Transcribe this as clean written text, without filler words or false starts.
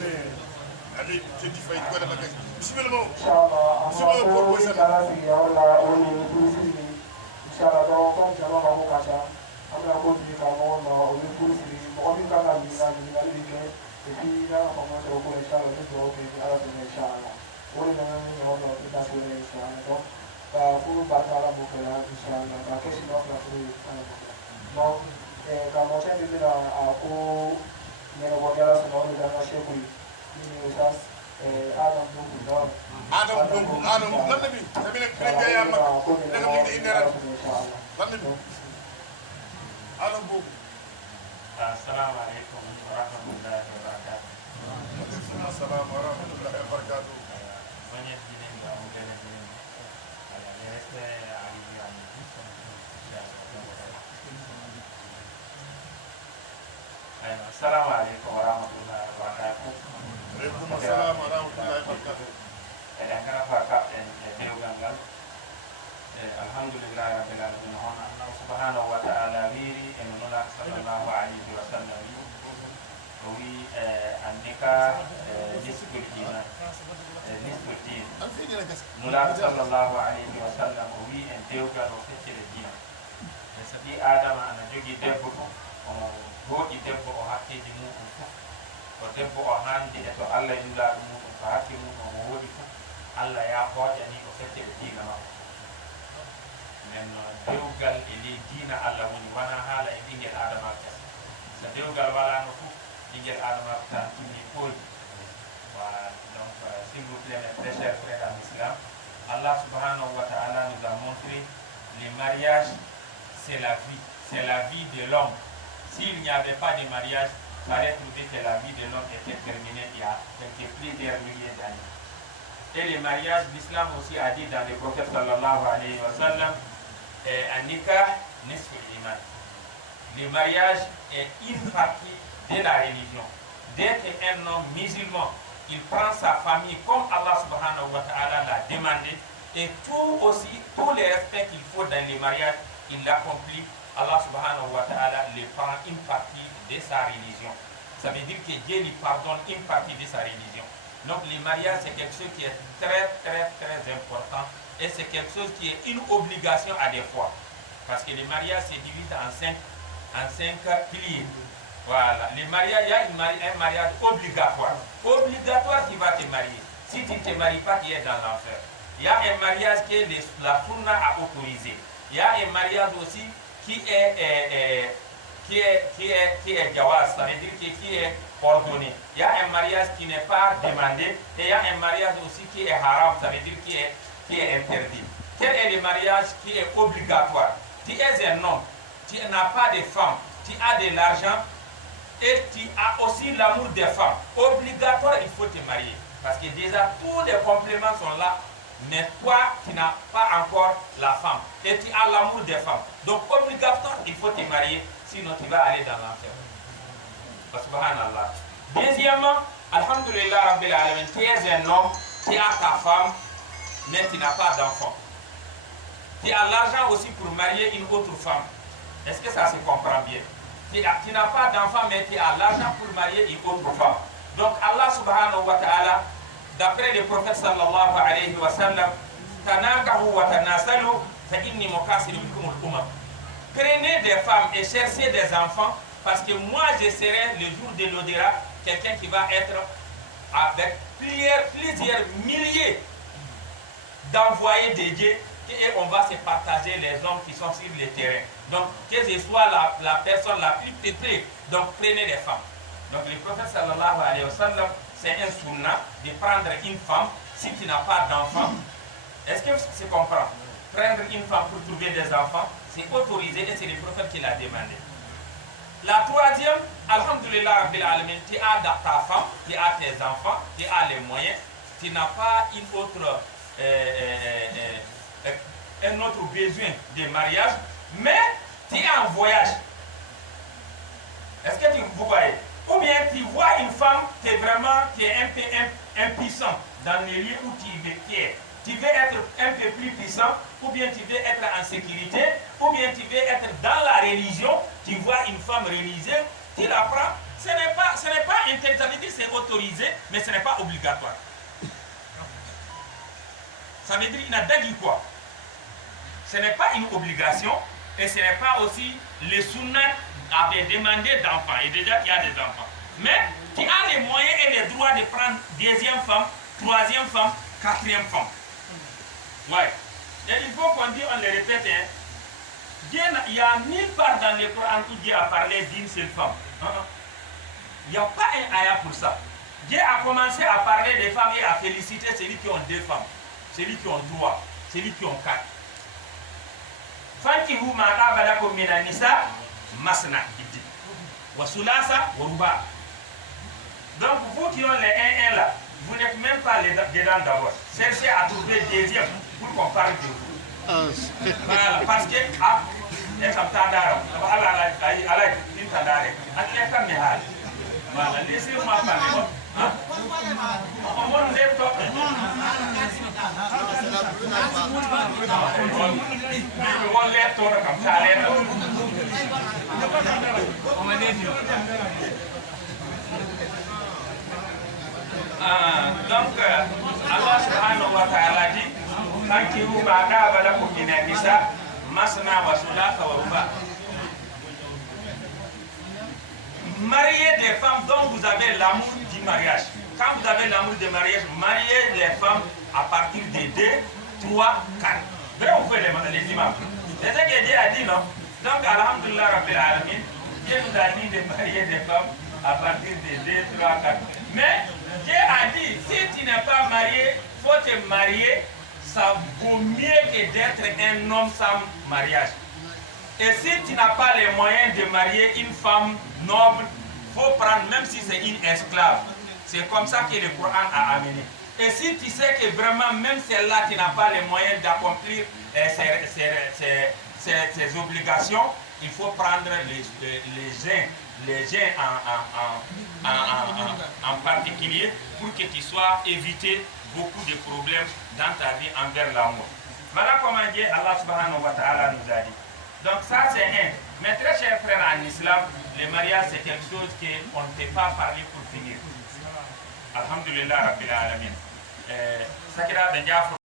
Allez, tu dis failli quoi là-bas? Bismillah. Inshallah, on va faire un là, on est tous ici. Inshallah, donc comme ça va vous cacher. On va continuer comme on est tous ici. On va faire un week-end. Et puis là, on va commencer au cours Inshallah, nous allons faire à la fin Inshallah. On est dans le monde de la semaine Inshallah. Donc, pour battre la boucle là, Inshallah, qu'est-ce qu'on va faire? Donc, quand on s'est dit là, à quoi mais on va faire la semaine de la chez vous. Adam Bungu lan la bi tamit nag dañ koy yàlla da nga mën a indi ren lan la bi Adam Bungu. Assalamualaikum warahmatullahi wabarakatuh. Waalaikumsalam warahmatullahi wabarakatuh. Banyak dini nggak mungkin ini. Kalau nyerese ali yang bisa. Assalamualaikum warahmatullahi wabarakatuh. Waalaikumsalam warahmatullahi wabarakatuh. Kadang-kadang Bapak dan Dewa Ganggal. Alhamdulillah rabbil alamin. Allah subhanahu wa ta'ala wiri en nula sallallahu alaihi wasallam. Wi annika nisbul iman. Nisbul din. Nula sallallahu alaihi wasallam wi en Dewa Ganggal feccere dina. Sabi Adam ana jogi debbo o goɗi debbo o hakkeji muɗum fof o debbo o handi e to Allah e nulaɗo muɗum ko hakke muɗum omo woɗi fof Allah ya hoƴani o fette ɓe diina makko nden dewgal e ley diina Allah woni wona haala e ɓinguel adama kese so dewgal walano fof ɓinguel adama tan timmi pooji voilà donc s'il vous plaît mes très chers frères en islam Allah subhanahu wa ta'ala nous a montré les mariages c'est la vie de l'homme. S'il n'y avait pas de mariage, ça aurait trouvé que la vie de l'homme était terminée il y a plusieurs milliers d'années. Et les mariages, l'islam aussi a dit dans le prophète sallallahu alayhi wa sallam, Anika nisful iman. Le mariage est une partie de la religion. Dès qu'un homme musulman, il prend sa famille comme Allah subhanahu wa ta'ala l'a demandé, et tous les respects qu'il faut dans les mariages, il l'accomplit. Allah subhanahu wa ta'ala lui prend une partie de sa religion. Ça veut dire que Dieu lui pardonne une partie de sa religion. Donc le mariage c'est quelque chose qui est très très très important et c'est quelque chose qui est une obligation à des fois. Parce que le mariage se divise en cinq piliers. Voilà. Le mariage, il y a un mariage obligatoire. Obligatoire qui va te marier. Si tu ne te maries pas, tu es dans l'enfer. Il y a un mariage que la sunna a autorisé. Il y a un mariage aussi qui est jawaz, ça veut dire qui est ordonné. Il y a un mariage qui n'est pas demandé et il y a un mariage aussi qui est haram, ça veut dire qui est interdit. Quel est le mariage qui est obligatoire? Tu es un homme, tu n'as pas de femme, tu as de l'argent et tu as aussi l'amour des femmes. Obligatoire, il faut te marier. Parce que déjà tous les compléments sont là. Mais toi, tu n'as pas encore la femme et tu as l'amour des femmes. Donc, obligatoire, il faut te marier, sinon tu vas aller dans l'enfer. Subhanallah. Deuxièmement, Alhamdulillah Rabbil Alamin, tu es un homme, tu as ta femme, mais tu n'as pas d'enfant. Tu as l'argent aussi pour marier une autre femme. Est-ce que ça se comprend bien? Tu n'as pas d'enfant, mais tu as l'argent pour marier une autre femme. Donc, Allah subhanahu wa ta'ala, d'après le prophète sallallahu alayhi wa sallam, tanakahu wa tanasalu fa inni mukasiru bikum al-umam. Prenez des femmes et cherchez des enfants parce que moi je serai le jour de l'Odéra quelqu'un qui va être avec plusieurs milliers d'envoyés de Dieu et on va se partager les hommes qui sont sur le terrain. Donc que je sois la personne la plus peuplée, donc prenez des femmes. Donc le prophète sallallahu alayhi wa sallam, c'est un sunnah de prendre une femme si tu n'as pas d'enfant. Est-ce que tu comprends? Prendre une femme pour trouver des enfants, c'est autorisé et c'est le prophète qui l'a demandé. La troisième, Alhamdulillah Rabbil Alamin, tu as ta femme, tu as tes enfants, tu as les moyens, tu n'as pas un autre besoin de mariage, mais tu es en voyage. Est-ce que vous voyez? Ou bien tu vois une femme qui est un peu impuissant dans les lieux où tu es. Tu veux être un peu plus puissant, ou bien tu veux être en sécurité, ou bien tu veux être dans la religion. Tu vois une femme religieuse, tu la prends, Ce n'est pas interdit, ça veut dire c'est autorisé, mais ce n'est pas obligatoire. Ça veut dire, il n'a pas dit quoi? Ce n'est pas une obligation, et ce n'est pas aussi les sunnats avaient demandé d'enfants, et déjà qu'il y a des enfants. Mais tu as les moyens et les droits de prendre deuxième femme, troisième femme, quatrième femme. Ouais. Et il faut qu'on dise, on le répète, hein. Dieu, il y a nulle part dans le Coran où Dieu a parlé d'une seule femme. Il n'y a pas un ayat pour ça. Dieu a commencé à parler des femmes et à féliciter celui qui ont 2 femmes, celui qui ont 3, celui qui ont 4. Fankihu ma qabalakum minan nisa masna, il dit. Wa sulasa wa ruba. Donc vous qui ont les 1 là, vous n'êtes même pas dedans d'abord. Cherchez à trouver deuxième pour qu'on parle de vous. Voilà, parce que voilà, laissez-moi parler. Donc, Allah subhanahu wa ta'ala dit Fankihu ma daba lakum minan nisa masna wa thulatha wa ruba. Mariez des femmes dont vous avez l'amour du mariage. Quand vous avez l'amour du mariage, mariez les femmes à partir de 2, 3, 4. Là, on fait les imams. C'est ce que Dieu a dit, non? Donc, alhamdulillah, Rabbil Alamin, Dieu nous a dit de marier des femmes à partir de 2, 3, 4. Mais Dieu a dit, si tu n'es pas marié, il faut te marier. Ça vaut mieux que d'être un homme sans mariage. Et si tu n'as pas les moyens de marier une femme noble, il faut prendre, même si c'est une esclave. C'est comme ça que le Coran a amené. Et si tu sais que vraiment, même celle-là, tu n'as pas les moyens d'accomplir ses obligations, il faut prendre les gens en particulier pour que tu sois évité beaucoup de problèmes dans ta vie envers l'amour. Voilà comment Dieu, Allah subhanahu wa ta'ala nous a dit. Donc ça c'est un. Mais très chers frères en islam, le mariage c'est quelque chose qu'on ne peut pas parler pour finir. Alhamdulillah Rabbil Alamin.